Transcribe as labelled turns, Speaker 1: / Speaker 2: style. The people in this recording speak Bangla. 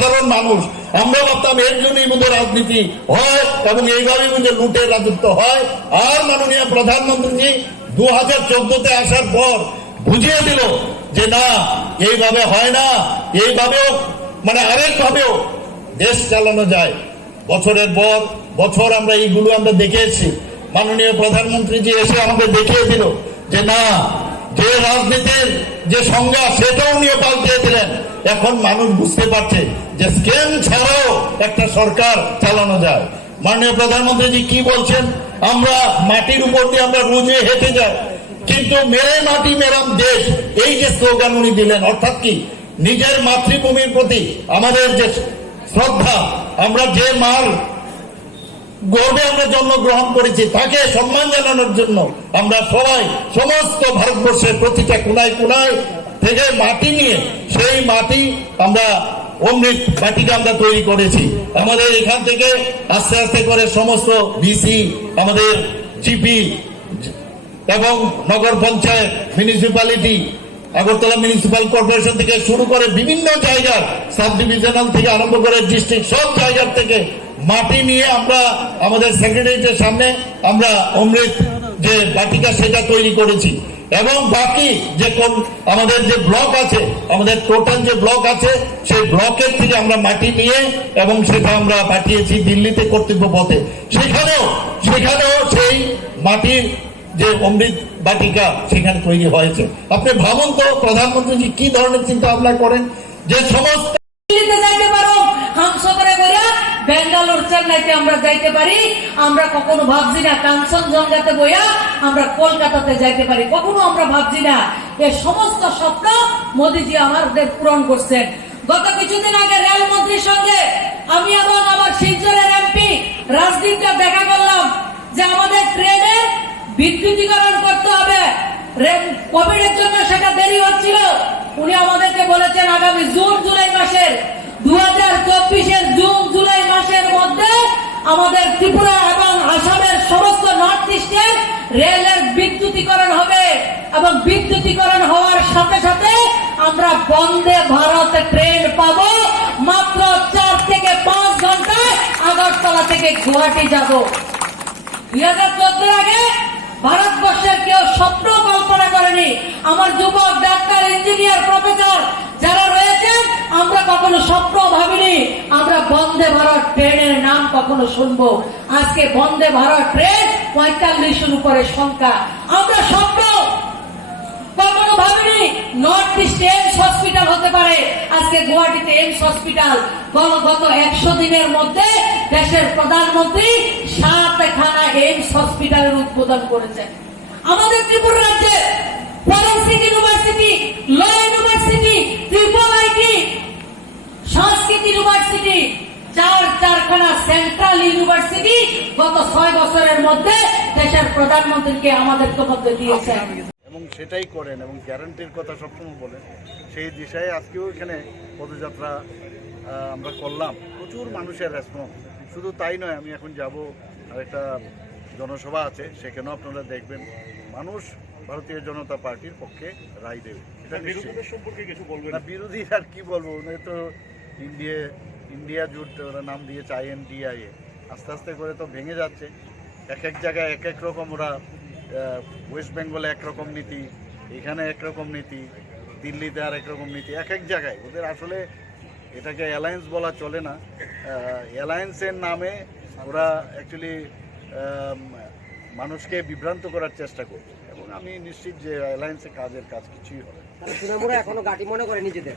Speaker 1: সাধারণ মানুষ। আমরা ভাবতাম এর জন্যই বোধহয় রাজনীতি হয় এবং এইভাবেই বোধহয় লুটের রাজত্ব হয়। আর মাননীয় প্রধানমন্ত্রীজি দু হাজার চোদ্দতে আসার পর বুঝিয়ে দিল যে না, এইভাবে হয় না। এইভাবেও মানে আরেক ভাবেও দেশ চালানো যায়। বছরের পর বছর আমরা এইগুলো আমরা দেখে এসেছি মাননীয় প্রধানমন্ত্রীজি এসে আমাদের দেখিয়ে দিল যে না, যে রাজনীতির যে সংজ্ঞা সেটাও নিয়ে পাল্টে দিলেন। এখন মানুষ বুঝতে পারছে যে স্কেম ছাড়াও একটা সরকার চালানো যায়। মাননীয় প্রধানমন্ত্রীজি কি বলছেন? আমরা মাটির উপর দিয়ে আমরা রোজে হেঁটে যাই। কিন্তু মেরে মাটি, মেরাম দেশ, এই যে স্লোগান উনি দিলেন, অর্থাৎ কি? নিজের মাতৃভূমির প্রতি আমাদের যে শ্রদ্ধা, আমরা যে মার গর্বে আমরা জন্মগ্রহণ করেছি, তাকে সম্মান জানানোর জন্য আমরা সবাই, সমস্ত ভারতবর্ষের প্রতিটা কোনায় কোনায় থেকে মাটি নিয়ে সেই মাটি আমরা অমৃত মাটিকে আমরা তৈরি করেছি। আমাদের এখান থেকে আস্তে আস্তে করে সমস্ত ডিসি আমাদের জিপি এবং নগর panchayat municipality Agartala municipal corporation থেকে শুরু করে বিভিন্ন জায়গার সাব ডিভিশনাল থেকে আরম্ভ করে ডিস্ট্রিক্ট সব জায়গার থেকে মাটি নিয়ে আমরা আমাদের সেক্রেটারিয়েটের সামনে আমরা অমৃত যে বাটিকা সেটা তৈরি করেছি। এবং বাকি যে কোন আমাদের যে ব্লক আছে, আমাদের টোটাল যে ব্লক আছে, সেই ব্লকের থেকে আমরা মাটি নিয়ে এবং সেটা আমরা পাঠিয়েছি দিল্লিতে কর্তৃত্ব পথে। সেখানেও সেখানেও সেই মাটির যে অমৃত বাটিকা সেখানে তৈরি হয়েছে। আপনি ভাবুন তো প্রধানমন্ত্রীজি কি ধরনের চিন্তা ভাবনা করেন? যে সমস্ত
Speaker 2: দিল্লিতে যাইতে পারো হামসো করে বইয়া বেঙ্গালোর চেন্নাইতে আমরা যাইতে পারি, আমরা কখনো ভাবছি না বইয়া আমরা কলকাতাতে যাইতে পারি। কখনো আমরা ভাবছি না, এ সমস্ত স্বপ্ন আমাদের পূরণ করছেন। গত কিছুদিন আগে রেল মন্ত্রীর সঙ্গে আমি এবং আমার শিলচরের এমপি দেখা করলাম যে আমাদের ট্রেনের বিদ্যুতীকরণ করতে হবে। কোভিড এর জন্য সেটা দেরি হচ্ছিল। উনি আমাদেরকে বলেছেন, আগামী জুন জুলাই মাসের দু হাজার চব্বিশের জুন জুলাই মাসের মধ্যে আমাদের ত্রিপুরা এবং আসামের সমস্ত নর্থ ইস্টের রেলের বিদ্যুতীকরণ হবে এবং বিদ্যুতীকরণ হওয়ার সাথে সাথে আমরা বন্দে ভারত ট্রেন পাব। মাত্র চার থেকে পাঁচ ঘন্টায় আগরতলা থেকে গুয়াহাটি যাব। দুই হাজার চোদ্দের আগে ভারতবর্ষের কেউ স্বপ্ন কল্পনা করেনি। আমার যুবক, ডাক্তার, ইঞ্জিনিয়ার, প্রফেসর যারা রয়েছেন, আমরা কখনো স্বপ্ন ভাবিনি। আমরা বন্দে ভারত ট্রেনের নাম কখনো শুনব। আজকে বন্দে ভারত ট্রেন পঁয়তাল্লিশের উপরে সংখ্যা। আমরা স্বপ্ন কখনো ভাবিনি নর্থ ইস্ট এইমস হসপিটাল হতে পারে। আজকে গুয়াহাটিতে এইমস হসপিটাল গত- একশো দিনের মধ্যে দেশের প্রধানমন্ত্রী সাতখানা এইমস হসপিটালের উদ্বোধন করেছেন। আমাদের ত্রিপুরা রাজ্যে forensic university law university triple IT Sanskrit university চার চারখানা সেন্ট্রাল ইউনিভার্সিটি গত ছয় বছরের মধ্যে দেশের প্রধানমন্ত্রীকে আমাদেরকে মধ্যে দিয়েছেন
Speaker 3: এবং সেটাই করেন এবং গ্যারান্টির কথা সবসময় বলেন। সেই দিশায় আজকেও এখানে পদযাত্রা আমরা করলাম। প্রচুর মানুষের রেসপন্স শুধু তাই নয় আমি এখন যাব আরেকটা জনসভা আছে সেখানেও আপনারা দেখবেন। মানুষ ভারতীয় জনতা পার্টির পক্ষে রায় দেবে। এটা।
Speaker 4: সম্পর্কে কিছু বলবেন?
Speaker 3: না বিরোধী আর কি বলব? ওদের তো ইন্ডিয়া ইন্ডিয়া জুট ওরা নাম দিয়েছে আইএনডিআইএ। আস্তে আস্তে করে তো ভেঙে যাচ্ছে। এক এক জায়গায় এক এক রকম ওরা ওয়েস্ট বেঙ্গলে একরকম নীতি, এখানে একরকম নীতি, দিল্লিতে আর একরকম নীতি, এক এক জায়গায়। ওদের আসলে এটাকে অ্যালায়েন্স বলা চলে না। অ্যালায়েন্সের নামে ওরা অ্যাকচুয়ালি মানুষকে বিভ্রান্ত করার চেষ্টা করবে এবং আমি নিশ্চিত যে অ্যালায়েন্সে কাজের কাজ কিছুই হবে
Speaker 5: এখনও গাটি মনে করে নিজেদের।